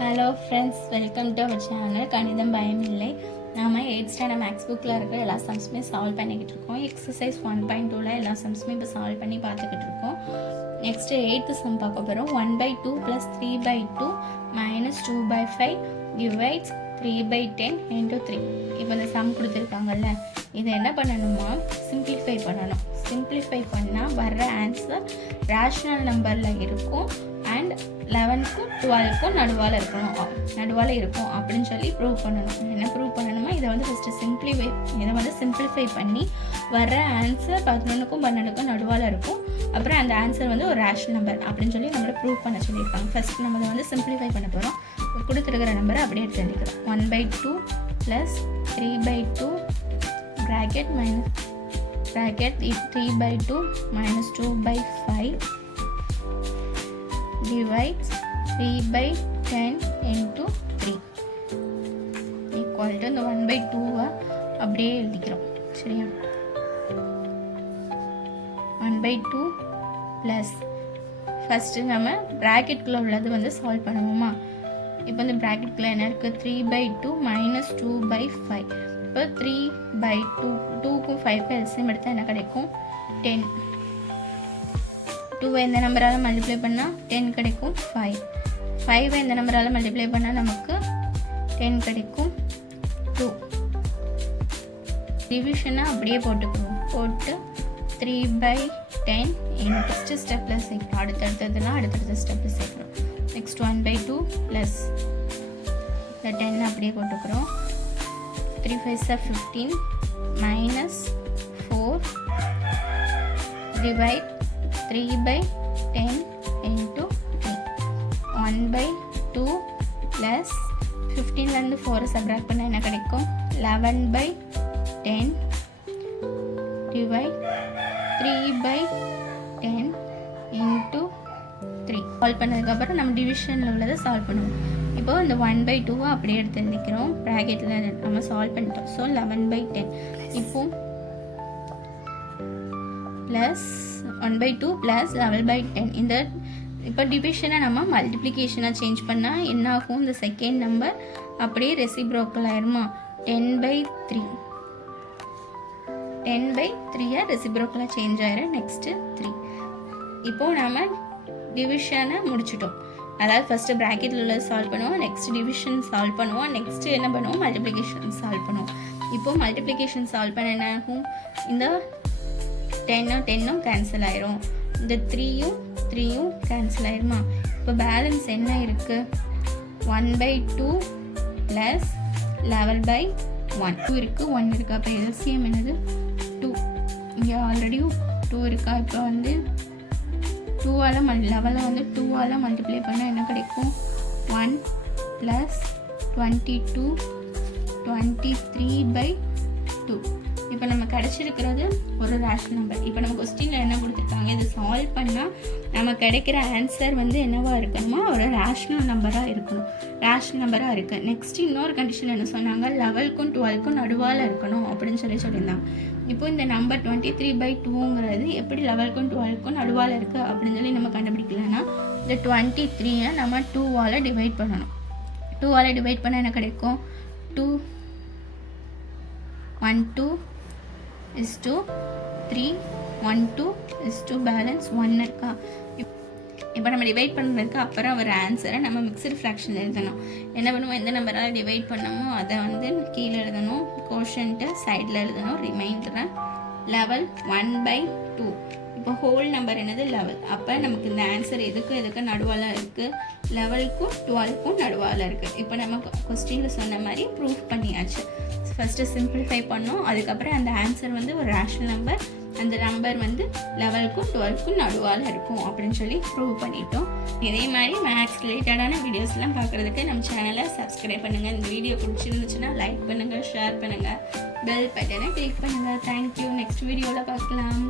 Hello friends welcome to our channel கணிதம் பயம் இல்லை நாம் எயிட் ஸ்டாண்டர்ட் மேக்ஸ் புக்கில் இருக்கிற எல்லா சம்ஸுமே சால்வ் பண்ணிக்கிட்டு இருக்கோம். எக்ஸசைஸ் ஒன் பாயிண்ட் டூவில் எல்லா சம்ஸுமே இப்போ சால்வ் பண்ணி பார்த்துக்கிட்டு இருக்கோம். நெக்ஸ்ட்டு எயித்து சம் பார்க்க போகிறோம் one by two plus three by two minus two by five divides three by ten into three இப்போ இந்த சம் கொடுத்துருக்காங்கல்ல இதை என்ன பண்ணணுமா? சிம்பிளிஃபை பண்ணணும். சிம்பிளிஃபை பண்ணால் வர்ற ஆன்சர் ரேஷ்னல் நம்பரில் இருக்கும். லெவனுக்கும் டுவெல்க்கும் நடுவால் இருக்கணும். நடுவால் இருக்கும் அப்படின்னு சொல்லி ப்ரூவ் பண்ணணும். என்ன ப்ரூவ் பண்ணணுமா இதை வந்து ஃபஸ்ட்டு சிம்பிளிஃபை இதை வந்து சிம்பிளிஃபை பண்ணி வர்ற ஆன்சர் பதினொன்றுக்கும் பன்னெண்டுக்கும் நடுவால் இருக்கும். அப்புறம் அந்த ஆன்சர் வந்து ஒரு ரேஷன் நம்பர் அப்படின்னு சொல்லி நம்மளை ப்ரூவ் பண்ண சொல்லியிருக்காங்க. ஃபஸ்ட் நம்ம அதை வந்து சிம்பிளிஃபை பண்ண போகிறோம் கொடுத்துருக்கிற நம்பரை அப்படியே எடுத்து எழுதிக்கிறோம் one by two plus three by two bracket minus bracket three by two minus two by five divides 3 by 10 into 3 equal to இந்த 1 by 2 அப்படியே எழுதிக்கிறோம். சரியா? One by two plus first நம்ம ப்ராக்கெட்குள்ளே உள்ளது வந்து சால்வ் பண்ணுவோமா? இப்போ இந்த ப்ராக்கெட்குள்ளே என்ன இருக்குது three by two minus two by five இப்போ த்ரீ பை டூ டூக்கும் ஃபைவ்க்கும் எல்சியம் எடுத்தால் என்ன கிடைக்கும்? டென் டூவை எந்த நம்பரால் மல்டிப்ளை பண்ணால் டென் கிடைக்கும் ஃபைவ் ஃபைவை எந்த நம்பரால் மல்டிப்ளை பண்ணால் நமக்கு டென் கிடைக்கும் டூ டிவிஷனை அப்படியே போட்டுக்குவோம் போட்டு த்ரீ பை டென் ஃபஸ்ட்டு ஸ்டெப்பில் சேர்க்கணும். அடுத்தடுத்ததுலாம் அடுத்தடுத்த ஸ்டெப்பில் சேர்க்கணும். Next one by two plus இந்த டென் அப்படியே போட்டுக்கிறோம். Three five sir fifteen minus four divide three by ten into three one by two plus ஃபிஃப்டீன்லேருந்து ஃபோரை சப்ராக்ட் பண்ணால் என்ன கிடைக்கும்? Eleven by ten divide three by ten into three solve பண்ணதுக்கப்புறம் நம்ம டிவிஷனில் உள்ளதை சால்வ் பண்ணுவோம். இப்போது இந்த ஒன் பை டூவை அப்படியே எடுத்து எழுதிக்கிறோம். ப்ராக்கெட்டில் நம்ம சால்வ் பண்ணிட்டோம். ஸோ லெவன் பை டென் இப்போ plus one by two plus eleven by ten இந்த இப்போ டிவிஷனை நம்ம மல்டிப்ளிகேஷனாக சேஞ்ச் பண்ணால் என்ன ஆகும் இந்த செகண்ட் நம்பர் அப்படியே ரெசிப்ரோக்கல் ஆயிருமா? Ten by three ten by த்ரீயாக ரெசிப்ரோக்கலாக சேஞ்ச் ஆயிரும். நெக்ஸ்ட்டு த்ரீ இப்போது நம்ம டிவிஷனை முடிச்சிட்டோம். அதாவது ஃபஸ்ட்டு ப்ராக்கெட்டில் உள்ள சால்வ் பண்ணுவோம். நெக்ஸ்ட் டிவிஷன் சால்வ் பண்ணுவோம். நெக்ஸ்ட் என்ன பண்ணுவோம்? மல்டிப்ளிகேஷன் சால்வ் பண்ணுவோம். இப்போது மல்டிப்ளிகேஷன் சால்வ் பண்ண என்ன ஆகும் இந்த டென்னும் டென்னும் கேன்சல் ஆயிரும். இந்த த்ரீயும் த்ரீயும் கேன்சல் ஆயிருமா? இப்போ பேலன்ஸ் என்ன இருக்குது one by two plus eleven by one two இருக்குது ஒன் இருக்குது அப்போ எல்சிஎம் என்னது? டூ இங்கே ஆல்ரெடி டூ இருக்கா? இப்போ வந்து டூவால் மல் லெவலில் வந்து டூவால் மல்டிப்ளை பண்ணால் என்ன கிடைக்கும்? One plus twenty two twenty three by கிடச்சிருக்கிறது ஒரு ரேஷன் நம்பர் இப்போ நம்ம கொஸ்டினில் என்ன கொடுத்துருக்காங்க? இதை சால்வ் பண்ணால் நம்ம கிடைக்கிற ஆன்சர் வந்து என்னவாக இருக்கணுமா ஒரு ரேஷ்னல் நம்பராக இருக்கணும். ரேஷ்னல் நம்பராக இருக்குது நெக்ஸ்ட் இன்னொரு கண்டிஷன் என்ன சொன்னாங்க? லெவல்க்கும் டுவெல்க்கும் நடுவால் இருக்கணும் அப்படின்னு சொல்லி சொல்லியிருந்தாங்க. இப்போ இந்த நம்பர் டுவெண்ட்டி த்ரீ பை டூங்கிறது எப்படி லெவல்க்கும் டுவெல்க்கும் நடுவால் இருக்குது அப்படின்னு சொல்லி நம்ம கண்டுபிடிக்கலன்னா இந்த டுவெண்ட்டி த்ரீயை நம்ம டூவால் டிவைட் பண்ணணும். டூவால் டிவைட் பண்ணால் என்ன கிடைக்கும்? Two one two is two three one two is two balance one இருக்கா? இப்போ நம்ம டிவைட் பண்ணுறதுக்கு அப்புறம் ஒரு ஆன்சரை நம்ம மிக்சடு ஃப்ராக்ஷன் எழுதணும். என்ன பண்ணுவோம்? எந்த நம்பரால் டிவைட் பண்ணமோ அதை வந்து கீழே எழுதணும். கோஷன்ட்டு சைடில் எழுதணும். ரிமைண்டரை லெவல் ஒன் பை டூ இப்போ ஹோல் நம்பர் என்னது? லெவல் அப்போ நமக்கு இந்த ஆன்சர் எதுக்கும் எதுக்கு நடுவால் இருக்குது லெவலுக்கும் டுவெல்க்கும் நடுவால் இருக்குது இப்போ நம்ம கொஸ்டினில் சொன்ன மாதிரி ப்ரூஃப் பண்ணியாச்சு. ஃபஸ்ட்டு சிம்பிளிஃபை பண்ணோம். அதுக்கப்புறம் அந்த ஆன்சர் வந்து ஒரு ரேஷனல் நம்பர் அந்த நம்பர் வந்து லெவலுக்கும் டுவெல்க்கும் நடுவால் இருக்கும் அப்படின்னு சொல்லி ப்ரூவ் பண்ணிட்டோம். இதே மாதிரி மேக்ஸ் ரிலேட்டடான வீடியோஸ்லாம் பார்க்குறதுக்கு நம்ம சேனலை சப்ஸ்கிரைப் பண்ணுங்கள் இந்த வீடியோ பிடிச்சிருந்துச்சுன்னா லைக் பண்ணுங்கள் ஷேர் பண்ணுங்கள் பெல் பட்டனை கிளிக் பண்ணுங்கள் தேங்க்யூ நெக்ஸ்ட் வீடியோவில் பார்க்கலாம்.